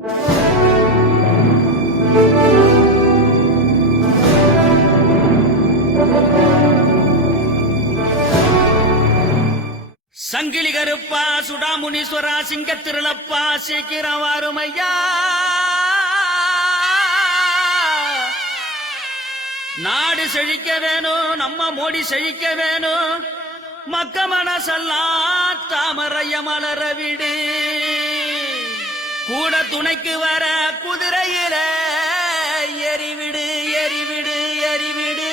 சங்கிலி கருப்பா சுடாமுனீஸ்வரா சிங்கத்திருளப்பா சீக்கிரம் வாருமையா. நாடு செழிக்க வேணும், நம்ம மோடி செழிக்க வேணும், மக்க மனசெல்லாம் தாமரைய மலர விடு. கூட துணைக்கு வர குதிரையில எரிவிடு எரிவிடு எரிவிடு.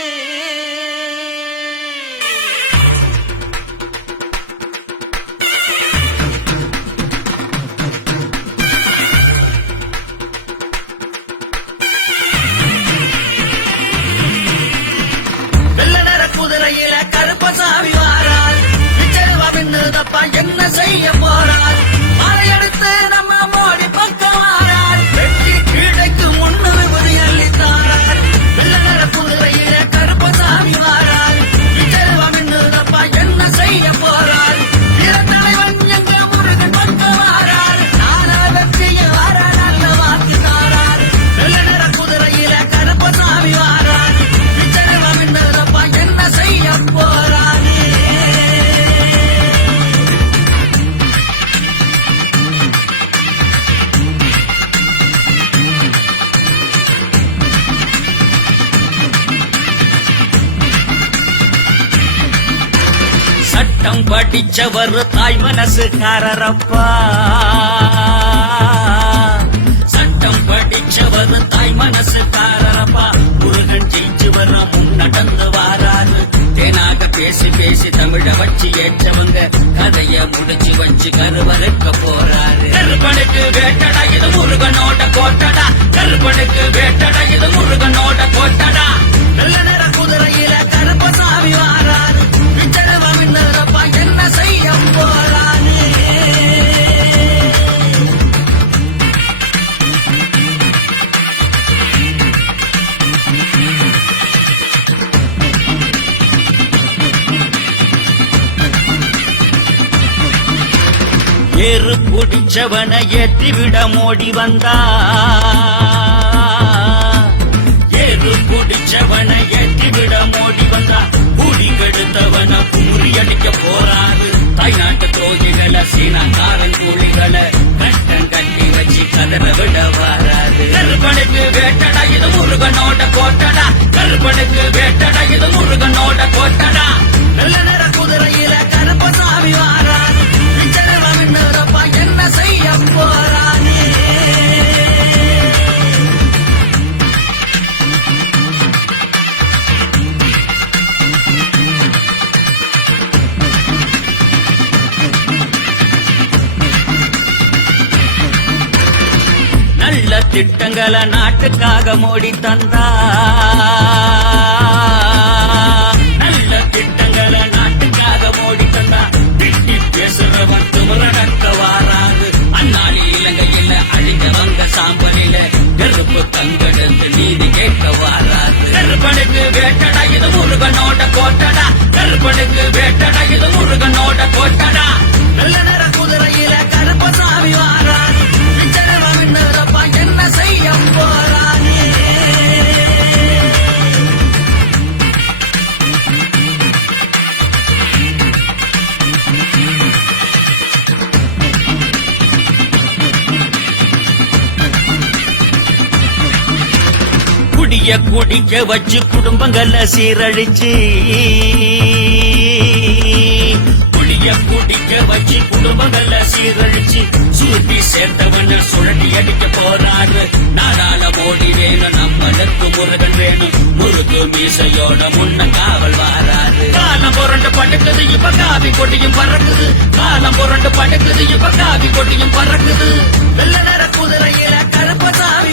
குதிரையில கருப்பசாமி வாரால் விஜயவா பின்னுதப்பா என்ன செய்ய போறார். மலையெடுத்து நம்ம மோடி பக்கம் வாரால் வெட்டி கீழைக்கு முன்னுரிமை அளித்தார். வெள்ளநர குதிரையில கருப்பசாமி வாரால் விஜயவா பின்னுதப்பா என்ன செய்ய போறார். வீரத்தலைவன் எங்க முருகன் பக்கம் வாரால் நானா வெற்றிய வார நல்ல வாக்கு தாரார். வெள்ளநர குதிரையில கருப்பசாமி வாரால் விஜயவா பின்னுதப்பா என்ன செய்ய போறானே. சட்டம் படிச்சவர் தாய் மனசுக்காரரப்பா. சட்டம் படிச்சவர் தாய் மனசுக்காரரப்பா. முருகன் ஜெயிச்சு வர முன்னடந்து வாராரு. தேனாக பேசி பேசி தமிழ வச்சு ஏற்றவங்க கதைய முடிச்சு வச்சு கருவறுக்க போறாரு. கருப்பனுக்கு வேட்டடா இது முருகனோட கோட்டடா. கருப்பனுக்கு வேட்டடா இது முருகனோட கோட்டடா. நல்ல நேர குதிரையில கருப்பசாமி வாராரு. விஜயவா பின்னுதப்பா என்ன செய்ய போறானே. ஏறு குடிச்சவன ஏற்றிவிட மோடி வந்தா. ஏறு குடிச்சவன ஏற்றிவிட மோடி வந்தா. கூடி கெடுத்தவன குமுறி அடிக்க போறாரு. தாய்நாட்டு துரோகிகளை சீனாக்காரன் கூலிகளை கட்டம் கட்டி வச்சு கதற விட வாராரு. கருப்பனுக்கு வேட்டடா இது முருகனோட கோட்டடா. கருப்பனுக்கு வேட்டடா இது முருகனோட கோட்டடா. நல்ல நேர குதிரையில கருப்பசாமி வாராரு. விஜயவா பின்னுதப்பா என்ன செய்ய போறானே. நல்ல திட்டங்களை நாட்டுக்காக மோடி தந்தா. நல்ல திட்டங்களை நாட்டுக்காக மோடி தந்தா. திட்டி பேசுறவன் துமரடக்க வாராது. அண்ணாடி இலங்கையில அழிஞ்சவங்க சாம்பலில கருப்பு தங்கடந்து நீதி கேட்க வாராது. கருப்பனுக்கு வேட்டடா இது முருகனோட கோட்டடா. கருப்பனுக்கு வேட்டடா இது முருகனோட கோட்டடா. நல்ல நேர குதிரையில கருப்பசாமி வாராது. விஜயவா பின்னுதப்பா என்ன செய்ய போறானே. குடிய குடிக்க வச்சு குடும்பங்களை சீரழிச்சு. குடிய குடிக்க வச்சு குடும்பங்களை சீரழிச்சு சுருட்டி சேர்த்தவன சுழட்டி அடிக்க போறாரு. நாடாள மோடி வேணும், நம்மளுக்கு முருகன் வேணும். முருகு மீசையோட முன்ன காவல் வாராரு. காலம் புரண்டு படுக்குது இப்ப காவி கொடியும் பறக்குது. காலம் புரண்டு படுக்குது இப்ப காவி கொடியும் பறக்குது. வெள்ள நேர குதிரையில கருப்பசாமி